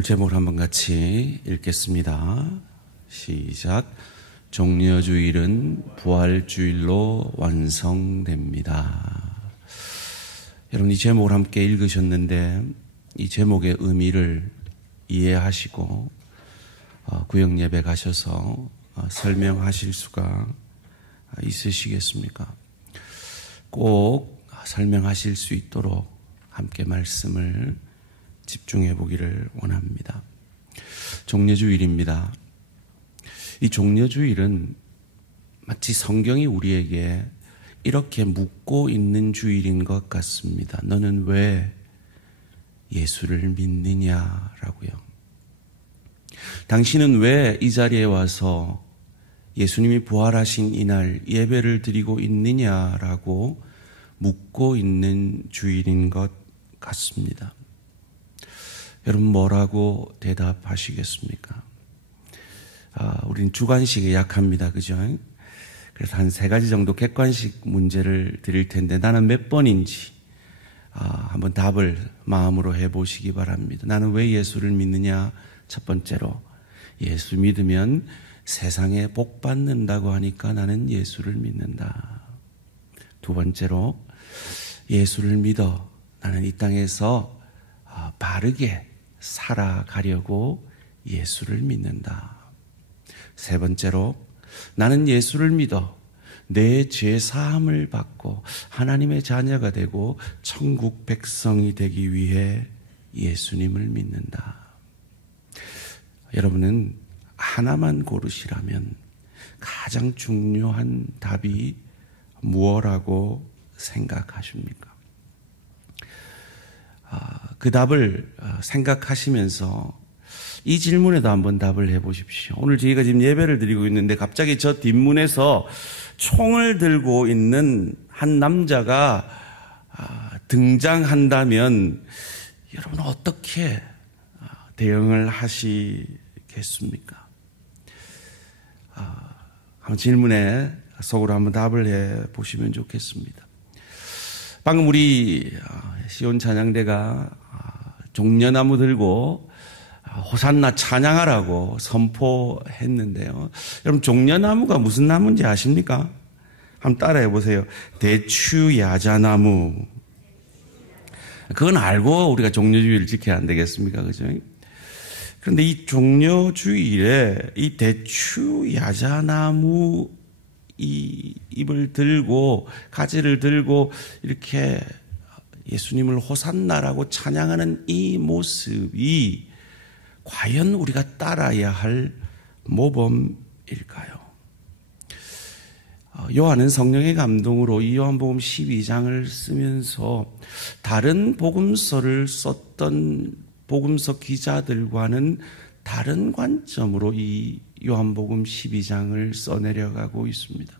오늘 제목을 한번 같이 읽겠습니다. 시작. 종려주일은 부활주일로 완성됩니다. 여러분, 이 제목을 함께 읽으셨는데 이 제목의 의미를 이해하시고 구역 예배 가셔서 설명하실 수가 있으시겠습니까? 꼭 설명하실 수 있도록 함께 말씀을 집중해 보기를 원합니다. 종려주일입니다. 이 종려주일은 마치 성경이 우리에게 이렇게 묻고 있는 주일인 것 같습니다. 너는 왜 예수를 믿느냐라고요. 당신은 왜 이 자리에 와서 예수님이 부활하신 이날 예배를 드리고 있느냐라고 묻고 있는 주일인 것 같습니다. 여러분, 뭐라고 대답하시겠습니까? 우린 주관식에 약합니다. 그죠? 그래서 한 3가지 정도 객관식 문제를 드릴 텐데 나는 몇 번인지 한번 답을 마음으로 해보시기 바랍니다. 나는 왜 예수를 믿느냐? 첫 번째로, 예수 믿으면 세상에 복 받는다고 하니까 나는 예수를 믿는다. 두 번째로, 예수를 믿어 나는 이 땅에서 바르게 살아가려고 예수를 믿는다. 세 번째로, 나는 예수를 믿어 내 죄 사함을 받고 하나님의 자녀가 되고 천국 백성이 되기 위해 예수님을 믿는다. 여러분은 하나만 고르시라면 가장 중요한 답이 무엇이라고 생각하십니까? 그 답을 생각하시면서 이 질문에도 한번 답을 해보십시오. 오늘 저희가 지금 예배를 드리고 있는데 갑자기 저 뒷문에서 총을 들고 있는 한 남자가 등장한다면 여러분 어떻게 대응을 하시겠습니까? 한번 질문에 속으로 한번 답을 해보시면 좋겠습니다. 방금 우리 시온 찬양대가 종려나무 들고 호산나 찬양하라고 선포했는데요. 여러분, 종려나무가 무슨 나무인지 아십니까? 한번 따라해 보세요. 대추야자나무. 그건 알고 우리가 종려주의를 지켜야 안 되겠습니까? 그죠? 그런데 이 종려주일에 이 대추야자나무 이 잎을 들고 가지를 들고 이렇게 예수님을 호산나라고 찬양하는 이 모습이 과연 우리가 따라야 할 모범일까요? 요한은 성령의 감동으로 이 요한복음 12장을 쓰면서 다른 복음서를 썼던 복음서 기자들과는 다른 관점으로 이 요한복음 12장을 써내려가고 있습니다.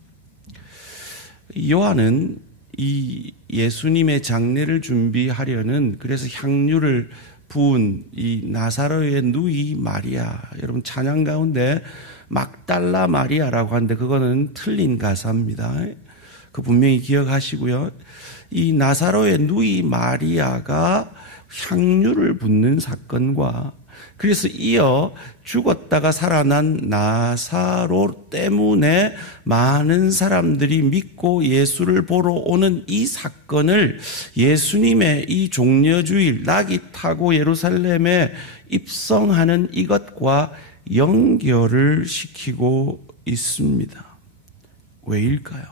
요한은 이 예수님의 장례를 준비하려는 그래서 향유를 부은 이 나사로의 누이 마리아, 여러분 찬양 가운데 막달라 마리아라고 하는데 그거는 틀린 가사입니다. 그 분명히 기억하시고요. 이 나사로의 누이 마리아가 향유를 붓는 사건과 그래서 이어 죽었다가 살아난 나사로 때문에 많은 사람들이 믿고 예수를 보러 오는 이 사건을 예수님의 이 종려주일 낙이 타고 예루살렘에 입성하는 이것과 연결을 시키고 있습니다. 왜일까요?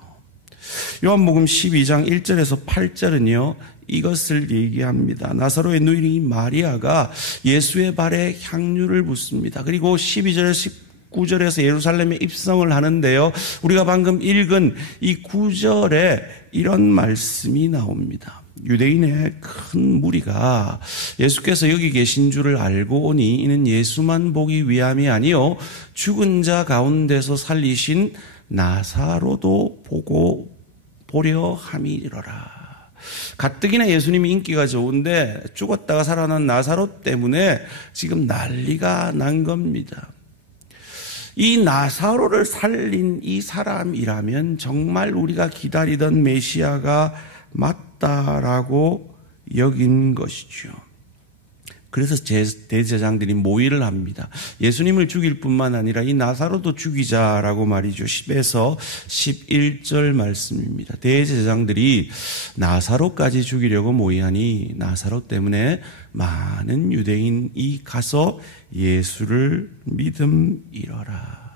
요한복음 12장 1절에서 8절은요. 이것을 얘기합니다. 나사로의 누이 마리아가 예수의 발에 향유를 붓습니다. 그리고 12절 19절에서 예루살렘에 입성을 하는데요. 우리가 방금 읽은 이 9절에 이런 말씀이 나옵니다. 유대인의 큰 무리가 예수께서 여기 계신 줄을 알고 오니 이는 예수만 보기 위함이 아니요 죽은 자 가운데서 살리신 나사로도 보려 함이로라. 가뜩이나 예수님이 인기가 좋은데 죽었다가 살아난 나사로 때문에 지금 난리가 난 겁니다. 이 나사로를 살린 이 사람이라면 정말 우리가 기다리던 메시아가 맞다라고 여긴 것이죠. 그래서 대제사장들이 모의를 합니다. 예수님을 죽일 뿐만 아니라 이 나사로도 죽이자라고 말이죠. 10에서 11절 말씀입니다. 대제사장들이 나사로까지 죽이려고 모의하니 나사로 때문에 많은 유대인이 가서 예수를 믿음이러라.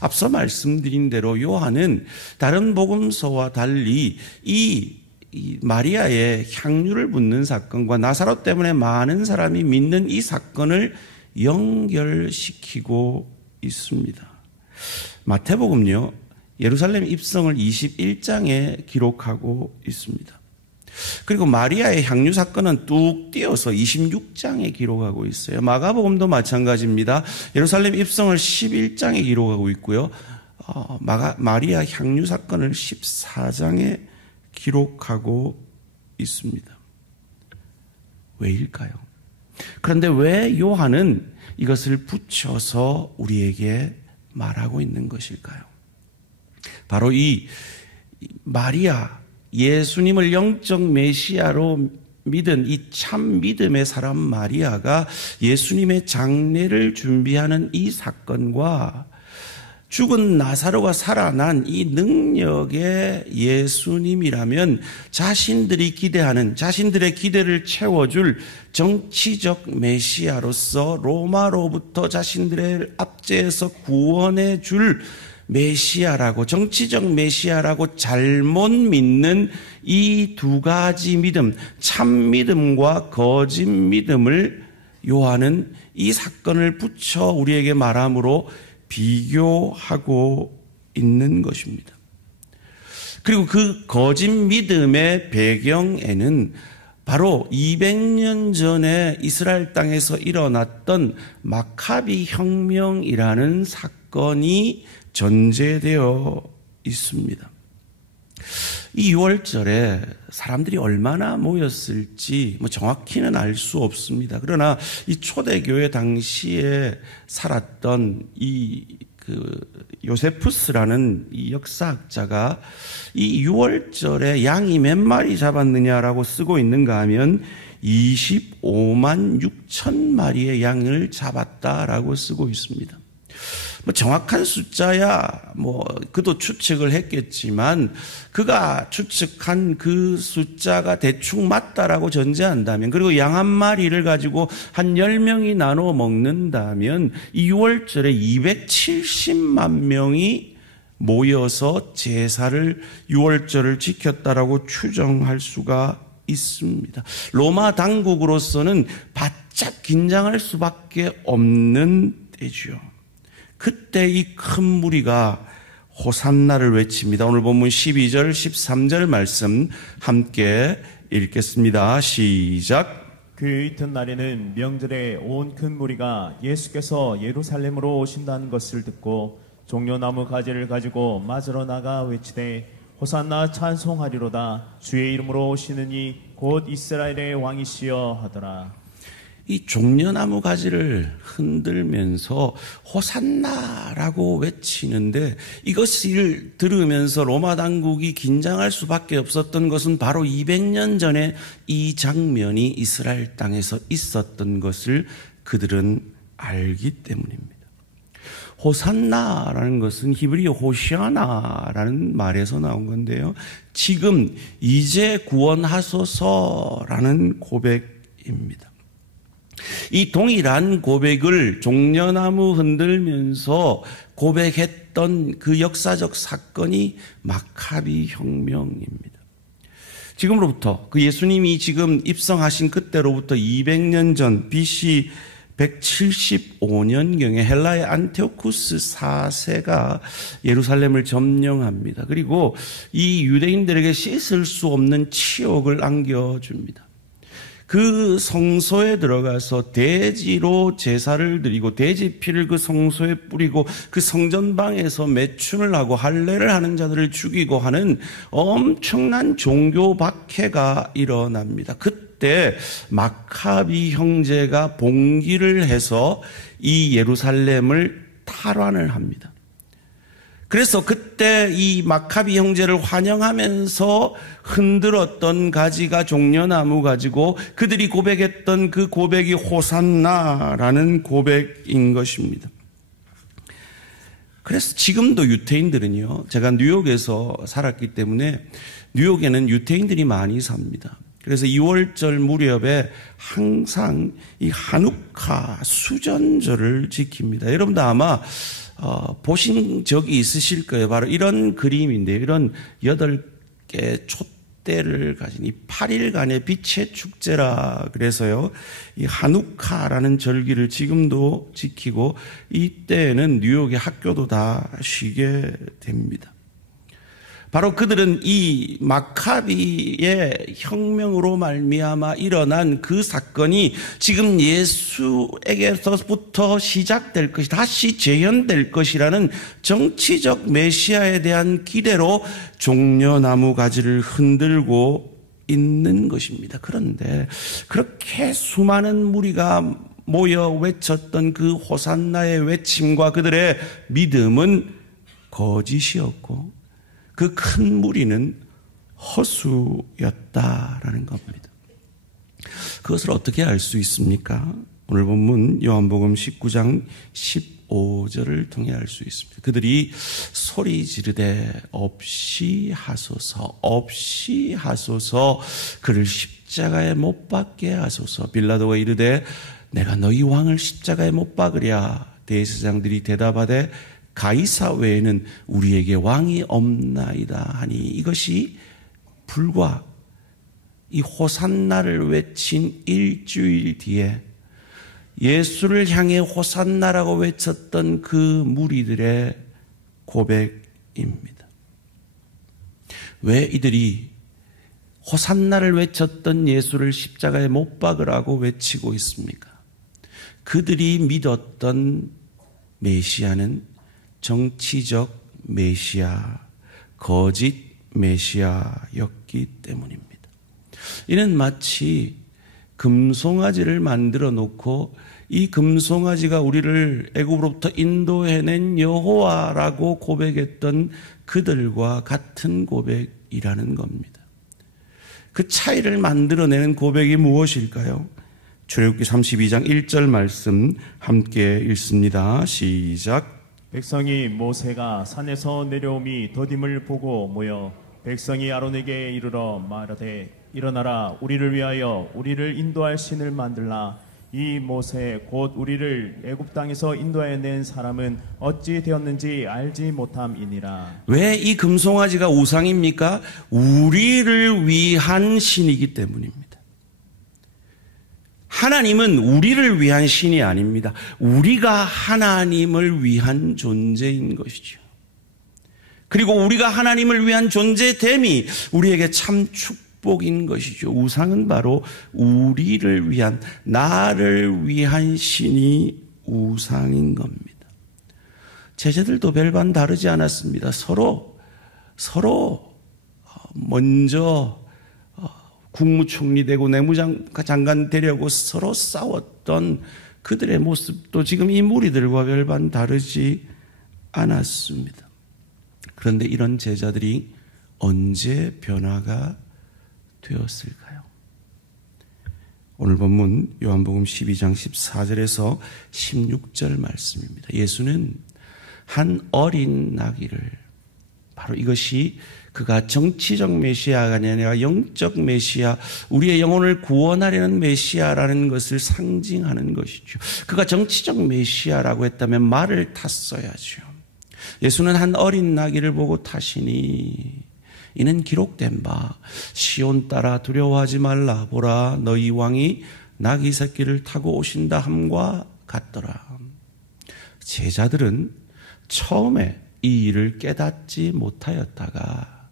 앞서 말씀드린 대로 요한은 다른 복음서와 달리 이 마리아의 향유를 붓는 사건과 나사로 때문에 많은 사람이 믿는 이 사건을 연결시키고 있습니다. 마태복음요, 예루살렘 입성을 21장에 기록하고 있습니다. 그리고 마리아의 향유 사건은 뚝 띄어서 26장에 기록하고 있어요. 마가복음도 마찬가지입니다. 예루살렘 입성을 11장에 기록하고 있고요. 마리아 향유 사건을 14장에 기록하고 있습니다. 왜일까요? 그런데 왜 요한은 이것을 붙여서 우리에게 말하고 있는 것일까요? 바로 이 마리아, 예수님을 영적 메시아로 믿은 이 참 믿음의 사람 마리아가 예수님의 장례를 준비하는 이 사건과 죽은 나사로가 살아난 이 능력의 예수님이라면 자신들이 기대하는, 자신들의 기대를 채워줄 정치적 메시아로서 로마로부터 자신들의 압제에서 구원해 줄 메시아라고, 정치적 메시아라고 잘못 믿는 이 두 가지 믿음, 참 믿음과 거짓 믿음을 요한은 이 사건을 붙여 우리에게 말함으로 비교하고 있는 것입니다. 그리고 그 거짓 믿음의 배경에는 바로 200년 전에 이스라엘 땅에서 일어났던 마카비 혁명이라는 사건이 전제되어 있습니다. 이 6월절에 사람들이 얼마나 모였을지 정확히는 알 수 없습니다. 그러나 이 초대교회 당시에 살았던 요세푸스라는 이 역사학자가 이 6월절에 양이 몇 마리 잡았느냐라고 쓰고 있는가 하면 25만 6천 마리의 양을 잡았다라고 쓰고 있습니다. 정확한 숫자야 그도 추측을 했겠지만 그가 추측한 그 숫자가 대충 맞다라고 전제한다면, 그리고 양 한 마리를 가지고 한 10명이 나눠 먹는다면 이 6월절에 270만 명이 모여서 제사를 6월절을 지켰다라고 추정할 수가 있습니다. 로마 당국으로서는 바짝 긴장할 수밖에 없는 때죠. 그때 이 큰 무리가 호산나를 외칩니다. 오늘 본문 12절, 13절 말씀 함께 읽겠습니다. 시작. 그 이튿날에는 명절에 온 큰 무리가 예수께서 예루살렘으로 오신다는 것을 듣고 종려나무 가지를 가지고 맞으러 나가 외치되 호산나 찬송하리로다. 주의 이름으로 오시는 이 곧 이스라엘의 왕이시여 하더라. 이 종려나무 가지를 흔들면서 호산나라고 외치는데, 이것을 들으면서 로마 당국이 긴장할 수밖에 없었던 것은 바로 200년 전에 이 장면이 이스라엘 땅에서 있었던 것을 그들은 알기 때문입니다. 호산나라는 것은 히브리어 호시아나라는 말에서 나온 건데요, 지금 이제 구원하소서라는 고백입니다. 이 동일한 고백을 종려나무 흔들면서 고백했던 그 역사적 사건이 마카비 혁명입니다. 지금으로부터, 그 예수님이 지금 입성하신 그때로부터 200년 전 BC 175년경에 헬라의 안티오쿠스 4세가 예루살렘을 점령합니다. 그리고 이 유대인들에게 씻을 수 없는 치욕을 안겨줍니다. 그 성소에 들어가서 돼지로 제사를 드리고 돼지 피를 그 성소에 뿌리고 그 성전방에서 매춘을 하고 할례를 하는 자들을 죽이고 하는 엄청난 종교 박해가 일어납니다. 그때 마카비 형제가 봉기를 해서 이 예루살렘을 탈환을 합니다. 그래서 그때 이 마카비 형제를 환영하면서 흔들었던 가지가 종려나무 가지고 그들이 고백했던 그 고백이 호산나라는 고백인 것입니다. 그래서 지금도 유태인들은요, 제가 뉴욕에서 살았기 때문에 뉴욕에는 유태인들이 많이 삽니다. 그래서 2월절 무렵에 항상 이 하누카 수전절을 지킵니다. 여러분도 아마 보신 적이 있으실 거예요. 바로 이런 그림인데요. 이런 8개 촛대를 가진 이 8일간의 빛의 축제라 그래서요. 이 하누카라는 절기를 지금도 지키고 이때에는 뉴욕의 학교도 다 쉬게 됩니다. 바로 그들은 이 마카비의 혁명으로 말미암아 일어난 그 사건이 지금 예수에게서부터 시작될 것이 다시 재현될 것이라는 정치적 메시아에 대한 기대로 종려나무 가지를 흔들고 있는 것입니다. 그런데 그렇게 수많은 무리가 모여 외쳤던 그 호산나의 외침과 그들의 믿음은 거짓이었고 그 큰 무리는 허수였다라는 겁니다. 그것을 어떻게 알 수 있습니까? 오늘 본문 요한복음 19장 15절을 통해 알 수 있습니다. 그들이 소리 지르되 없이 하소서 그를 십자가에 못 박게 하소서. 빌라도가 이르되 내가 너희 왕을 십자가에 못 박으랴. 대제사장들이 대답하되 가이사 외에는 우리에게 왕이 없나이다 하니 이것이 불과 이 호산나를 외친 일주일 뒤에 예수를 향해 호산나라고 외쳤던 그 무리들의 고백입니다. 왜 이들이 호산나를 외쳤던 예수를 십자가에 못 박으라고 외치고 있습니까? 그들이 믿었던 메시아는 정치적 메시아, 거짓 메시아였기 때문입니다. 이는 마치 금송아지를 만들어 놓고 이 금송아지가 우리를 애굽으로부터 인도해낸 여호와라고 고백했던 그들과 같은 고백이라는 겁니다. 그 차이를 만들어내는 고백이 무엇일까요? 출애굽기 32장 1절 말씀 함께 읽습니다. 시작. 백성이 모세가 산에서 내려옴이 더딤을 보고 모여 백성이 아론에게 이르러 말하되 일어나라 우리를 위하여 우리를 인도할 신을 만들라. 이 모세 곧 우리를 애굽 땅에서 인도하여 낸 사람은 어찌 되었는지 알지 못함이니라. 왜 이 금송아지가 우상입니까? 우리를 위한 신이기 때문입니다. 하나님은 우리를 위한 신이 아닙니다. 우리가 하나님을 위한 존재인 것이죠. 그리고 우리가 하나님을 위한 존재됨이 우리에게 참 축복인 것이죠. 우상은 바로 우리를 위한, 나를 위한 신이 우상인 겁니다. 제자들도 별반 다르지 않았습니다. 서로 먼저 국무총리 되고 내무장관 되려고 서로 싸웠던 그들의 모습도 지금 이 무리들과 별반 다르지 않았습니다. 그런데 이런 제자들이 언제 변화가 되었을까요? 오늘 본문 요한복음 12장 14절에서 16절 말씀입니다. 예수는 한 어린 나귀를, 바로 이것이 그가 정치적 메시아가 아니라 영적 메시아, 우리의 영혼을 구원하려는 메시아라는 것을 상징하는 것이죠. 그가 정치적 메시아라고 했다면 말을 탔어야죠. 예수는 한 어린 나귀를 보고 타시니 이는 기록된 바 시온 따라 두려워하지 말라. 보라 너희 왕이 나귀 새끼를 타고 오신다 함과 같더라. 제자들은 처음에 이 일을 깨닫지 못하였다가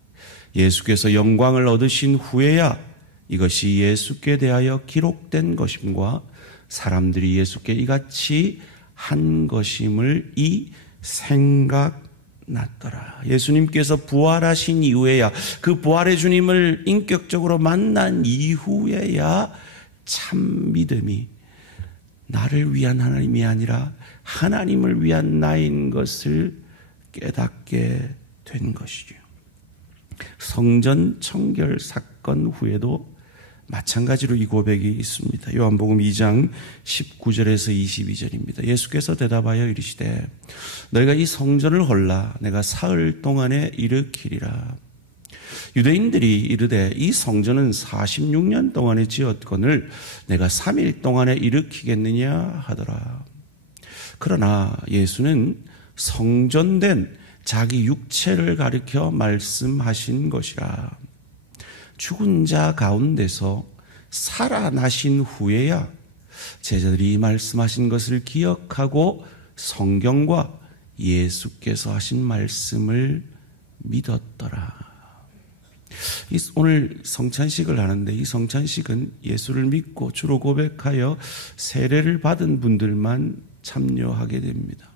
예수께서 영광을 얻으신 후에야 이것이 예수께 대하여 기록된 것임과 사람들이 예수께 이같이 한 것임을 생각났더라. 예수님께서 부활하신 이후에야, 그 부활의 주님을 인격적으로 만난 이후에야 참 믿음이 나를 위한 하나님이 아니라 하나님을 위한 나인 것을 깨닫게 된 것이죠. 성전 청결 사건 후에도 마찬가지로 이 고백이 있습니다. 요한복음 2장 19절에서 22절입니다. 예수께서 대답하여 이르시되 너희가 이 성전을 헐라 내가 사흘 동안에 일으키리라. 유대인들이 이르되 이 성전은 46년 동안에 지었거늘 내가 3일 동안에 일으키겠느냐 하더라. 그러나 예수는 성전된 자기 육체를 가리켜 말씀하신 것이라. 죽은 자 가운데서 살아나신 후에야 제자들이 말씀하신 것을 기억하고 성경과 예수께서 하신 말씀을 믿었더라. 오늘 성찬식을 하는데 이 성찬식은 예수를 믿고 주로 고백하여 세례를 받은 분들만 참여하게 됩니다.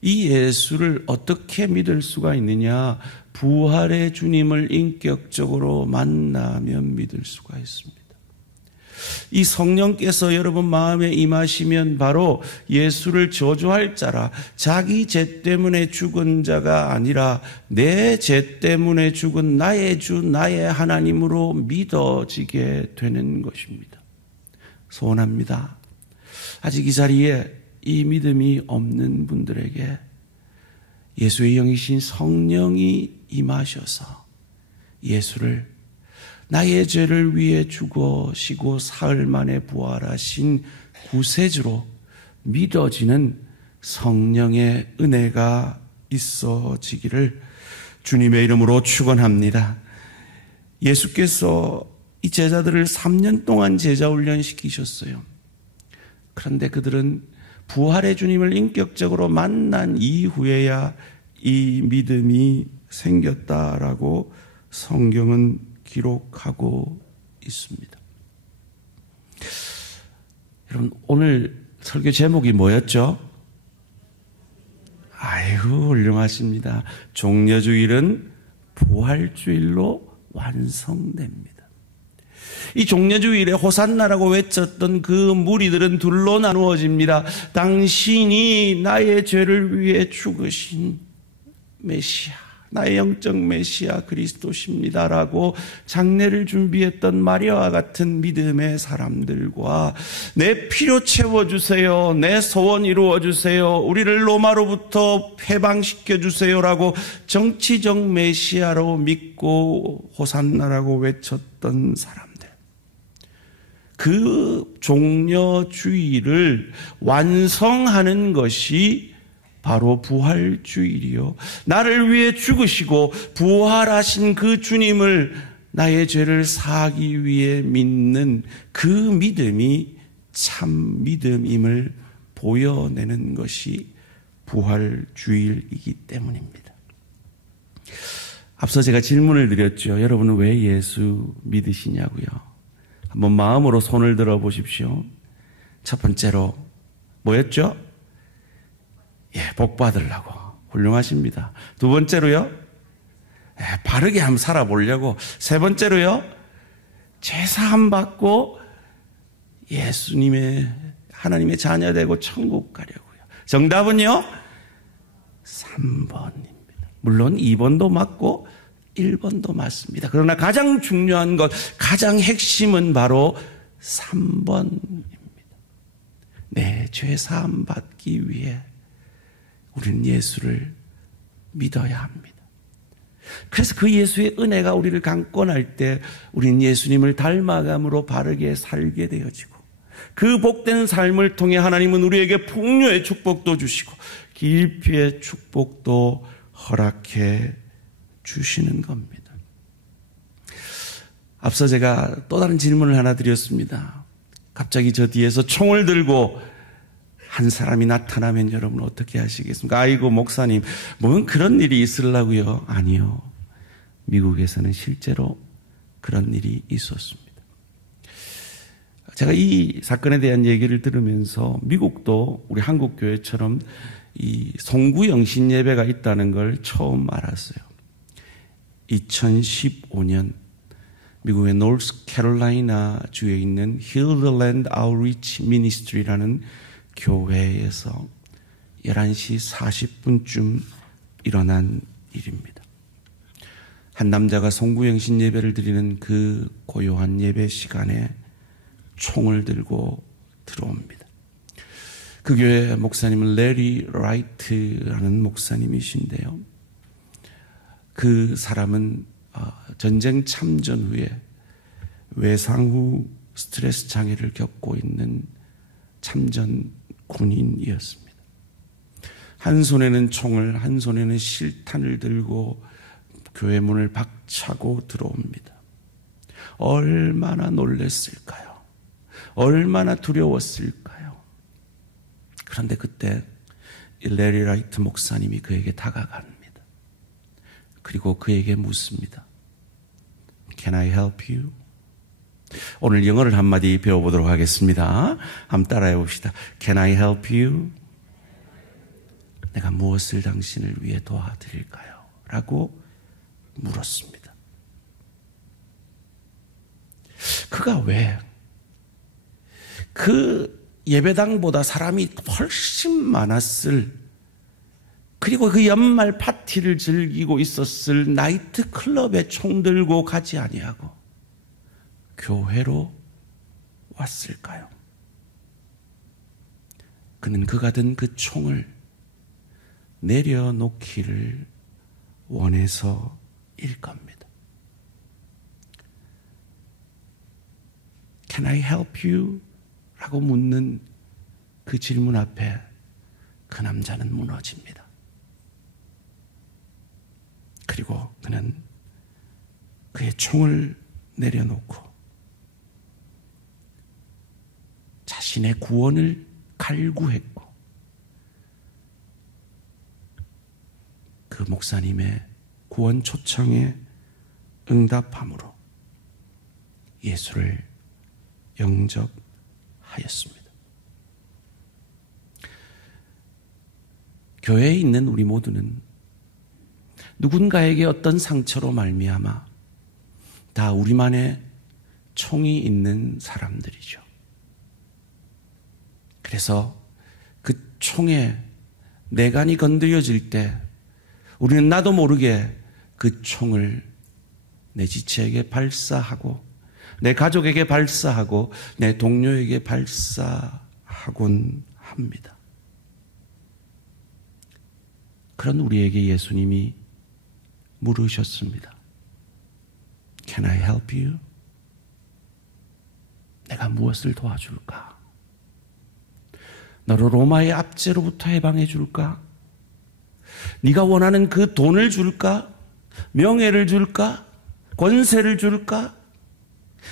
이 예수를 어떻게 믿을 수가 있느냐? 부활의 주님을 인격적으로 만나면 믿을 수가 있습니다. 이 성령께서 여러분 마음에 임하시면 바로 예수를 저주할 자라, 자기 죄 때문에 죽은 자가 아니라 내 죄 때문에 죽은 나의 주 나의 하나님으로 믿어지게 되는 것입니다. 소원합니다. 아직 이 자리에 이 믿음이 없는 분들에게 예수의 영이신 성령이 임하셔서 예수를 나의 죄를 위해 죽으시고 사흘 만에 부활하신 구세주로 믿어지는 성령의 은혜가 있어지기를 주님의 이름으로 축원합니다. 예수께서 이 제자들을 3년 동안 제자 훈련시키셨어요. 그런데 그들은 부활의 주님을 인격적으로 만난 이후에야 이 믿음이 생겼다라고 성경은 기록하고 있습니다. 여러분, 오늘 설교 제목이 뭐였죠? 아이고, 훌륭하십니다. 종려주일은 부활주일로 완성됩니다. 이 종려주일에 호산나라고 외쳤던 그 무리들은 둘로 나누어집니다. 당신이 나의 죄를 위해 죽으신 메시아, 나의 영적 메시아 그리스도십니다라고 장례를 준비했던 마리아와 같은 믿음의 사람들과 내 필요 채워주세요, 내 소원 이루어주세요, 우리를 로마로부터 해방시켜주세요라고 정치적 메시아로 믿고 호산나라고 외쳤던 사람들, 그 종려주일을 완성하는 것이 바로 부활주일이요, 나를 위해 죽으시고 부활하신 그 주님을 나의 죄를 사하기 위해 믿는 그 믿음이 참 믿음임을 보여내는 것이 부활주일이기 때문입니다. 앞서 제가 질문을 드렸죠. 여러분은 왜 예수 믿으시냐고요. 한번 마음으로 손을 들어 보십시오. 첫 번째로 뭐였죠? 복 받으려고. 훌륭하십니다. 두 번째로요, 바르게 한번 살아보려고. 세 번째로요, 죄사함 받고 예수님의 하나님의 자녀 되고 천국 가려고요. 정답은요 3번입니다. 물론 2번도 맞고 1번도 맞습니다. 그러나 가장 중요한 것, 가장 핵심은 바로 3번입니다. 내 죄사함 받기 위해 우리는 예수를 믿어야 합니다. 그래서 그 예수의 은혜가 우리를 강권할 때 우리는 예수님을 닮아감으로 바르게 살게 되어지고, 그 복된 삶을 통해 하나님은 우리에게 풍요의 축복도 주시고 길피의 축복도 허락해 주시는 겁니다. 앞서 제가 또 다른 질문을 하나 드렸습니다. 갑자기 저 뒤에서 총을 들고 한 사람이 나타나면 여러분 어떻게 하시겠습니까? 아이고 목사님, 뭐 그런 일이 있으려고요? 아니요. 미국에서는 실제로 그런 일이 있었습니다. 제가 이 사건에 대한 얘기를 들으면서 미국도 우리 한국 교회처럼 이 송구 영신 예배가 있다는 걸 처음 알았어요. 2015년 미국의 노스캐롤라이나 주에 있는 Heal the Land Outreach Ministry라는 교회에서 11시 40분쯤 일어난 일입니다. 한 남자가 송구영신 예배를 드리는 그 고요한 예배 시간에 총을 들고 들어옵니다. 그 교회 목사님은 레리 라이트라는 목사님이신데요. 그 사람은 전쟁 참전 후에 외상 후 스트레스 장애를 겪고 있는 참전 군인이었습니다. 한 손에는 총을, 한 손에는 실탄을 들고 교회 문을 박차고 들어옵니다. 얼마나 놀랐을까요? 얼마나 두려웠을까요? 그런데 그때 레리 라이트 목사님이 그에게 다가갑니다. 그리고 그에게 묻습니다. Can I help you? 오늘 영어를 한마디 배워보도록 하겠습니다. 한번 따라해 봅시다. Can I help you? 내가 무엇을 당신을 위해 도와드릴까요? 라고 물었습니다. 그가 왜 그 예배당보다 사람이 훨씬 많았을, 그리고 그 연말 파티를 즐기고 있었을 나이트 클럽에 총 들고 가지 아니하고 교회로 왔을까요? 그는 그가 든 그 총을 내려놓기를 원해서일 겁니다. Can I help you? 라고 묻는 그 질문 앞에 그 남자는 무너집니다. 그리고 그는 그의 총을 내려놓고 자신의 구원을 갈구했고 그 목사님의 구원 초청에 응답함으로 예수를 영접하였습니다. 교회에 있는 우리 모두는 누군가에게 어떤 상처로 말미암아 다 우리만의 총이 있는 사람들이죠. 그래서 그 총에 내관이 건드려질 때 우리는 나도 모르게 그 총을 내 지체에게 발사하고 내 가족에게 발사하고 내 동료에게 발사하곤 합니다. 그런 우리에게 예수님이 물으셨습니다. Can I help you? 내가 무엇을 도와줄까? 너를 로마의 압제로부터 해방해 줄까? 네가 원하는 그 돈을 줄까? 명예를 줄까? 권세를 줄까?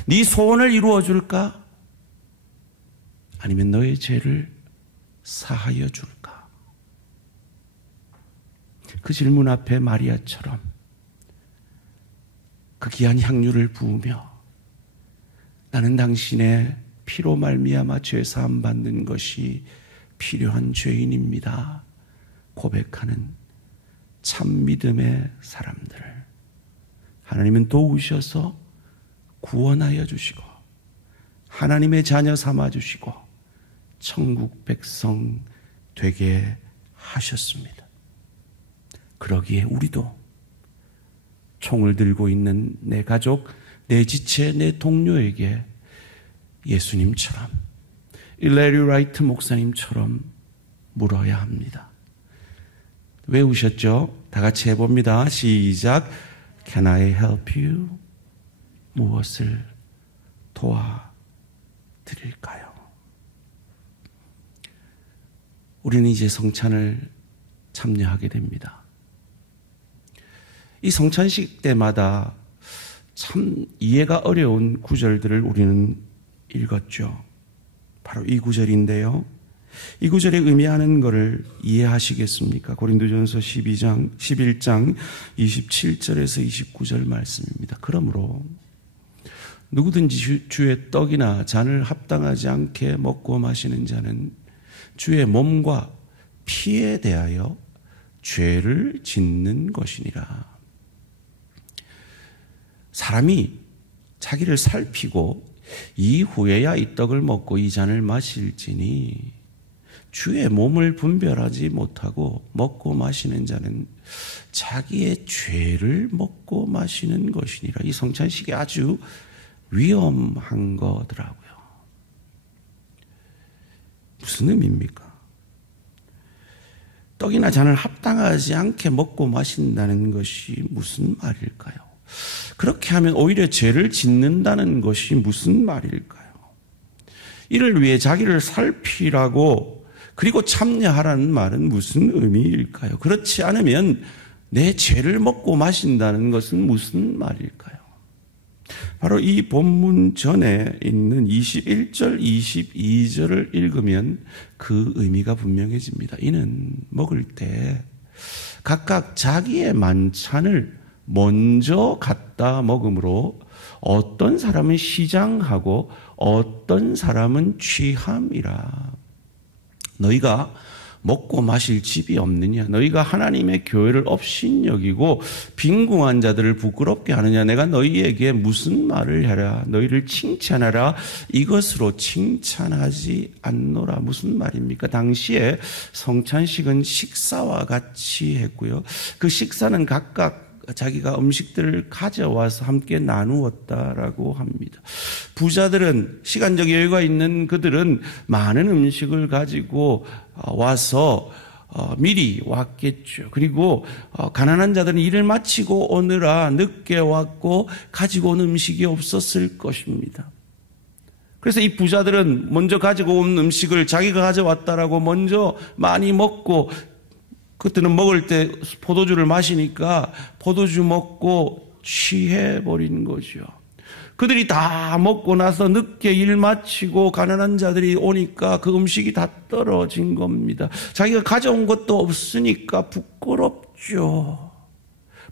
네 소원을 이루어 줄까? 아니면 너의 죄를 사하여 줄까? 그 질문 앞에 마리아처럼 그 귀한 향유를 부으며 나는 당신의 피로 말미암아 죄 사함 받는 것이 필요한 죄인입니다. 고백하는 참 믿음의 사람들을 하나님은 도우셔서 구원하여 주시고 하나님의 자녀 삼아 주시고 천국 백성 되게 하셨습니다. 그러기에 우리도 총을 들고 있는 내 가족, 내 지체, 내 동료에게 예수님처럼 레리 라이트 목사님처럼 물어야 합니다. 외우셨죠? 다 같이 해봅니다. 시작. Can I help you? 무엇을 도와드릴까요? 우리는 이제 성찬을 참여하게 됩니다. 이 성찬식 때마다 참 이해가 어려운 구절들을 우리는 읽었죠. 바로 이 구절인데요. 이 구절에 의미하는 것을 이해하시겠습니까? 고린도전서 11장 27절에서 29절 말씀입니다. 그러므로 누구든지 주의 떡이나 잔을 합당하지 않게 먹고 마시는 자는 주의 몸과 피에 대하여 죄를 짓는 것이니라. 사람이 자기를 살피고 이후에야 이 떡을 먹고 이 잔을 마실지니 주의 몸을 분별하지 못하고 먹고 마시는 자는 자기의 죄를 먹고 마시는 것이니라. 이 성찬식이 아주 위험한 거더라고요. 무슨 의미입니까? 떡이나 잔을 합당하지 않게 먹고 마신다는 것이 무슨 말일까요? 그렇게 하면 오히려 죄를 짓는다는 것이 무슨 말일까요? 이를 위해 자기를 살피라고 그리고 참여하라는 말은 무슨 의미일까요? 그렇지 않으면 내 죄를 먹고 마신다는 것은 무슨 말일까요? 바로 이 본문 전에 있는 21절, 22절을 읽으면 그 의미가 분명해집니다. 이는 먹을 때 각각 자기의 만찬을 먼저 갖다 먹으므로 어떤 사람은 시장하고 어떤 사람은 취함이라. 너희가 먹고 마실 집이 없느냐? 너희가 하나님의 교회를 업신여기고 빈궁한 자들을 부끄럽게 하느냐? 내가 너희에게 무슨 말을 하랴? 너희를 칭찬하라. 이것으로 칭찬하지 않노라. 무슨 말입니까? 당시에 성찬식은 식사와 같이 했고요. 그 식사는 각각 자기가 음식들을 가져와서 함께 나누었다라고 합니다. 부자들은, 시간적 여유가 있는 그들은 많은 음식을 가지고 와서 미리 왔겠죠. 그리고 가난한 자들은 일을 마치고 오느라 늦게 왔고 가지고 온 음식이 없었을 것입니다. 그래서 이 부자들은 먼저 가지고 온 음식을 자기가 가져왔다라고 먼저 많이 먹고, 그때는 먹을 때 포도주를 마시니까 포도주 먹고 취해버린 거죠. 그들이 다 먹고 나서 늦게 일 마치고 가난한 자들이 오니까 그 음식이 다 떨어진 겁니다. 자기가 가져온 것도 없으니까 부끄럽죠.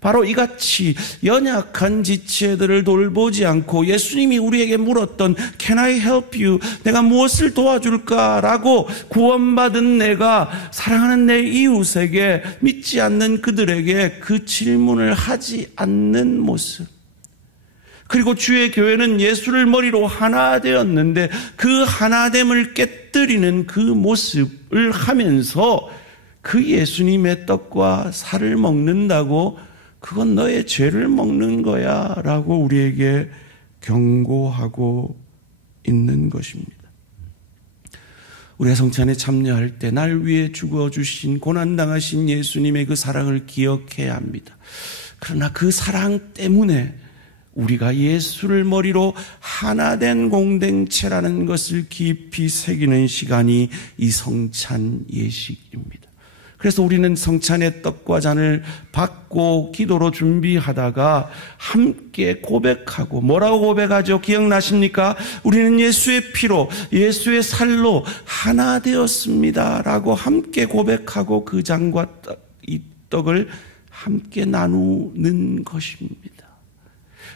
바로 이같이 연약한 지체들을 돌보지 않고 예수님이 우리에게 물었던 Can I help you? 내가 무엇을 도와줄까? 라고 구원받은 내가 사랑하는 내 이웃에게, 믿지 않는 그들에게 그 질문을 하지 않는 모습. 그리고 주의 교회는 예수를 머리로 하나 되었는데 그 하나됨을 깨뜨리는 그 모습을 하면서 그 예수님의 떡과 살을 먹는다고 그건 너의 죄를 먹는 거야 라고 우리에게 경고하고 있는 것입니다. 우리가 성찬에 참여할 때 날 위해 죽어주신, 고난당하신 예수님의 그 사랑을 기억해야 합니다. 그러나 그 사랑 때문에 우리가 예수를 머리로 하나 된 공동체라는 것을 깊이 새기는 시간이 이 성찬 예식입니다. 그래서 우리는 성찬의 떡과 잔을 받고 기도로 준비하다가 함께 고백하고, 뭐라고 고백하죠? 기억나십니까? 우리는 예수의 피로, 예수의 살로 하나 되었습니다 라고 함께 고백하고 그 잔과 이 떡을 함께 나누는 것입니다.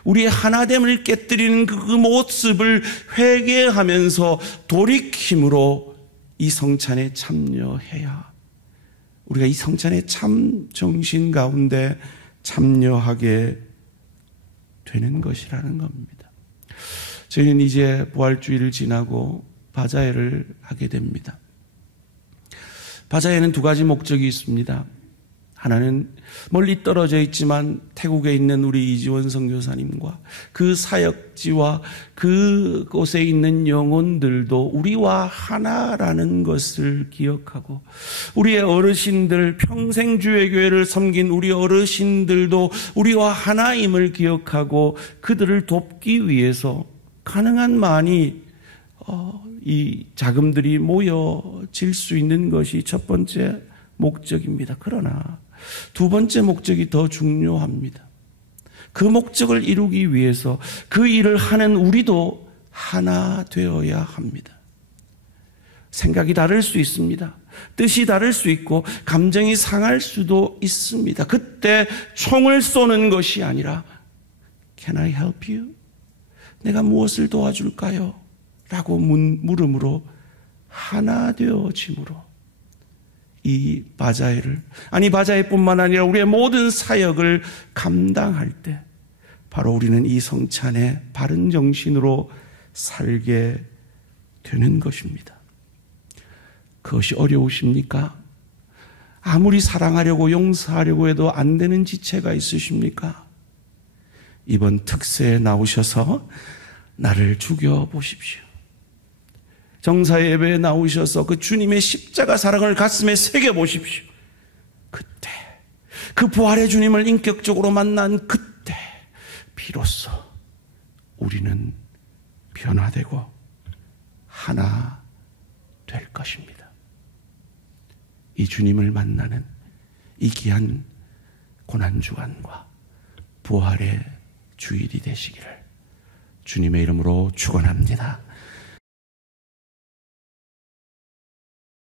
우리의 하나됨을 깨뜨리는 그 모습을 회개하면서 돌이킴으로 이 성찬에 참여해야 우리가 이 성찬의 참 정신 가운데 참여하게 되는 것이라는 겁니다. 저희는 이제 부활주의를 지나고 바자회를 하게 됩니다. 바자회는 두 가지 목적이 있습니다. 하나는 멀리 떨어져 있지만 태국에 있는 우리 이지원 선교사님과 그 사역지와 그곳에 있는 영혼들도 우리와 하나라는 것을 기억하고, 우리의 어르신들, 평생 주의 교회를 섬긴 우리 어르신들도 우리와 하나임을 기억하고 그들을 돕기 위해서 가능한 많이 이 자금들이 모여질 수 있는 것이 첫 번째 목적입니다. 그러나 두 번째 목적이 더 중요합니다. 그 목적을 이루기 위해서 그 일을 하는 우리도 하나 되어야 합니다. 생각이 다를 수 있습니다. 뜻이 다를 수 있고 감정이 상할 수도 있습니다. 그때 총을 쏘는 것이 아니라 Can I help you? 내가 무엇을 도와줄까요? 라고 물음으로 하나 되어짐으로 이 바자회를, 아니 바자회뿐만 아니라 우리의 모든 사역을 감당할 때 바로 우리는 이 성찬의 바른 정신으로 살게 되는 것입니다. 그것이 어려우십니까? 아무리 사랑하려고 용서하려고 해도 안 되는 지체가 있으십니까? 이번 특세에 나오셔서 나를 죽여보십시오. 정사 예배에 나오셔서 그 주님의 십자가 사랑을 가슴에 새겨보십시오. 그때 그 부활의 주님을 인격적으로 만난 그때 비로소 우리는 변화되고 하나 될 것입니다. 이 주님을 만나는 이 귀한 고난주간과 부활의 주일이 되시기를 주님의 이름으로 축원합니다.